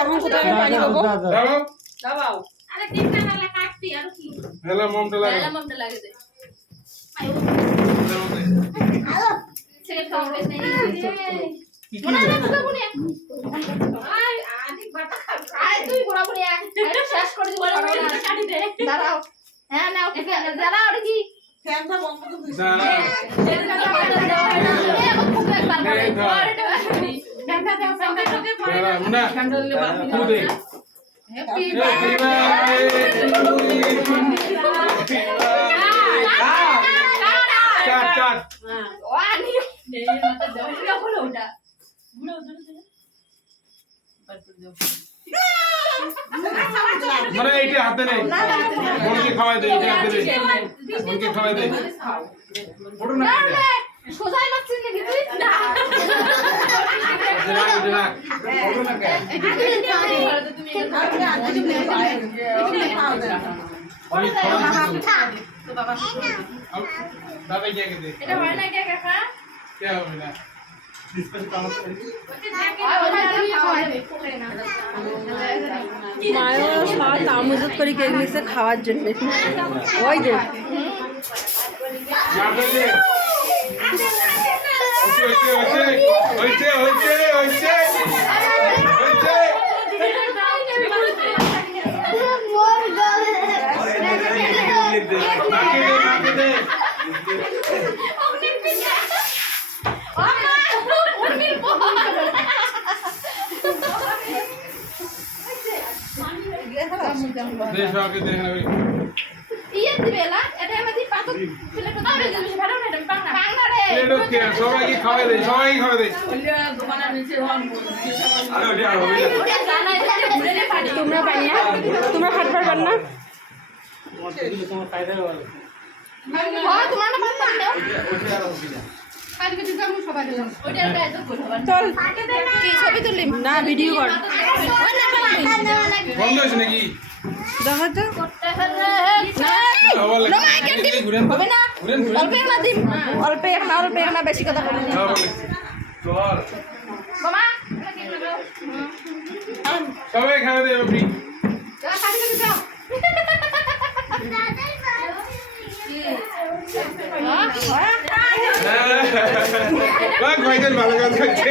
এখন কোথায় পানি পাবো দাও আরে তিনটা নালা কাটবি আর কি? হেলা মমটা লাগে নালা মমটা লাগে দে। সেকেন্ড খাওয়া বেশ নেই। মনে না আদি বাটা তুই আরে শেষ করে দিব দে। দাঁড়াও। হ্যাঁ নাও। দাঁড়াও ওটা কি? হ্যাপি বার্থডে টু মানে এইটা হাতে নেই। খাওয়াই দে এইটা হাতে নেই। বোনকে খাওয়াই দে ফটো না। সোজাই লাগছিস নাকি তুই? না। রাখ রাখ ফটো না। কে আমি দাদা কে কে দে এটা হয় না কে কাকা কে হবে না? মায়ের সব তামুজত করে কেক নিচ্ছে খাওয়ার জন্য। ওই যে যাবে দে হইছে হইছে হইছে হইছে হইছে নাকে দে নাকে দে দে সবাইকে দে না ইয়ে দিবে না সবাইকে খাওয়াই সবাইকে খাওয়াই তোমরা পাই না তোমরা পারবার না? হয় ছবি ভিডিও কর। দেখো তো হবে না। অল্প না অল্প না অল্প না বেশি কথা বলি হ্যাঁ, মামা সবাই খাওয়া আপনি ভাইজান ভালো কাজ করছে।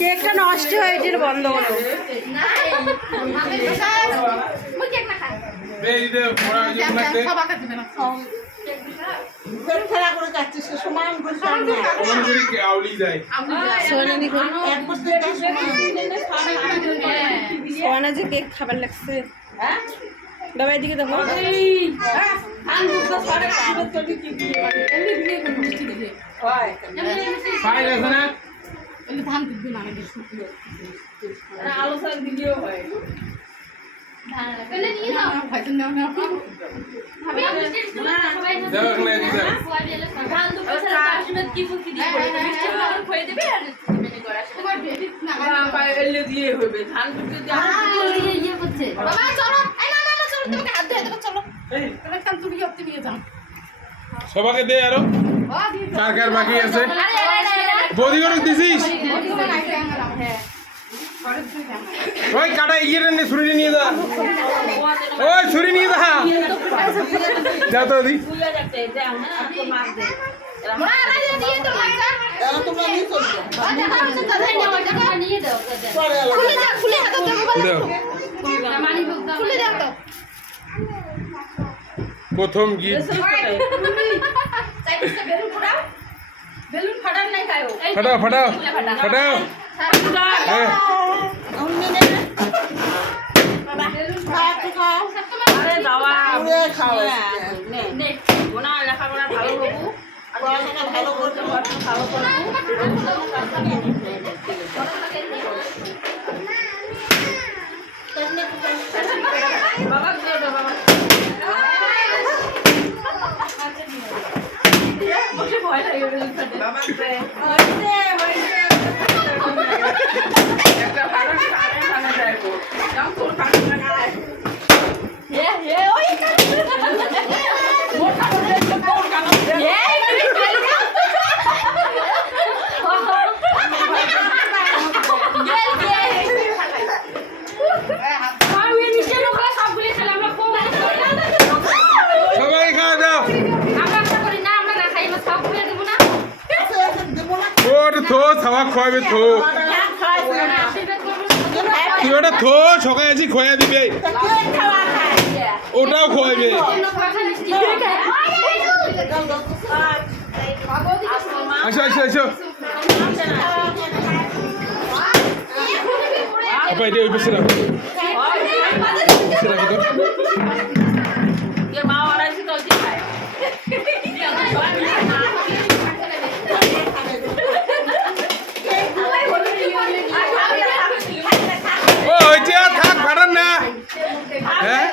কেকটা নষ্ট হয়ে এটা বন্ধ করো। কেক সোনা যে খাবার লাগছে। বাবা এদিকে দেখো। আছে না পেলে নিয়ে যাও। আমি আমি মিষ্টি না সবাই যাও এখানে দিদা ধান দুটো ছাড়া আশীর্বাদ কি ফুকি দিয়ে করে মিষ্টি আমার খয়ে দেবে আর মেনে করে আসবে? তোমার বেবি না ইয়ে করছে। বাবা চলো। এই না না না চলো তোমাকে হাত ধুয়ে দেবো চলো। সবাইকে দে আরও। কার কার বাকি আছে? বদি করে দিছিস ওই কাটা ইয়েটা নিয়ে ছুরি নিয়ে যা। ওই ছুরি নিয়ে যা। যা তো দি। প্রথম গীত। নে বোনা লেখাপড়া ভালো পড়াশোনা ভালো করতে পড়াশোনা ভালো করতে বাবা দিয়ে দাও বাবা ভয় লাগে বাবা হয়েছে হয়েছে একটা যাও তোর কাছে লাগায় এ এ ওই মোটা করে কোন কালো এ সবাই খাওয়া দাও ওর থো খাওয়া খোয়াবে, থো। তুই ওটা থো, সকালে আছি খোয়া দিবে। ওটাও খোয়াবে আসো আসো আসো পাশে রাখো তো মা অনাইছে তো খায় ও হয়েছে আর থাক ফাটান না হ্যাঁ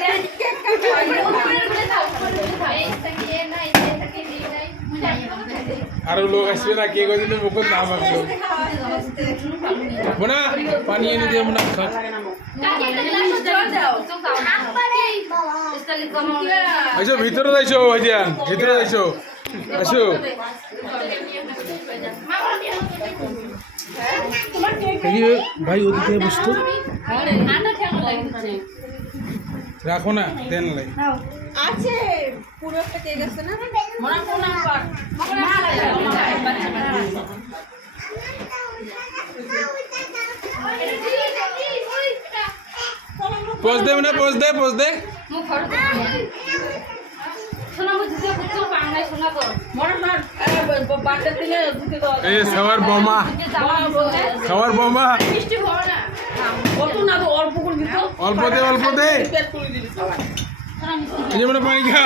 আরও লোক আসবে না, কে কদিন মুখের নাম আসবে মোনা, পানি এনে দিয়ে মোনা, খা। আইসো ভিতরে যাইছো ভাইজিয়া ভিতরে যাইছো। আসো। ভাই, ওদিকে বসতো। রাখো না, দেন লাই আছে পুরো একটা কেক আছে না? মনে কোন পোজ দে মানে পোজ দে পোজ দে। বাচ্চার দিনে ঢুকে দাও এই সবার বোমা। সবার বোমা। না। তো অল্প করে অল্প দে অল্প দে। পানি খা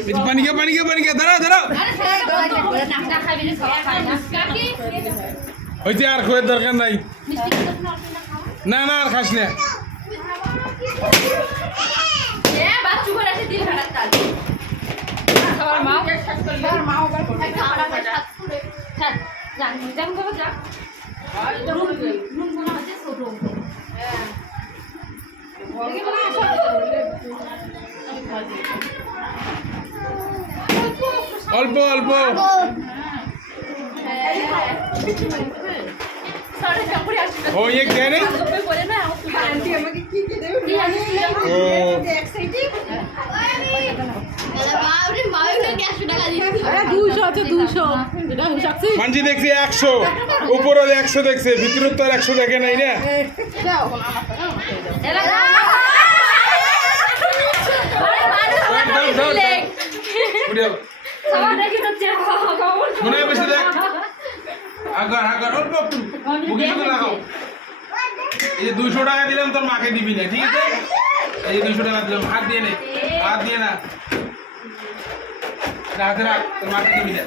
এই যে পানি খা পানি খা পানি খা দাঁড়াও দাঁড়াও হয়েছে আর খোয়ের দরকার নাই না না আর খাস না অল্প অল্প। ও ইয়ে কে রে? মানছি দেখছি একশো। একশো দেখছে ভিতরে আর একশো দেখে নাই না? হয় বেশি দেখ। আগার আগার অল্প একটু। মুখে শুধু লাগাও। এই যে দুইশো টাকা দিলাম, তোর মাকে দিবি না, ঠিক আছে? এই দুইশো টাকা দিলাম, হাত দিয়ে নে, হাত দিয়ে না। হাতে রাখ, তোর মাকে দিবি না।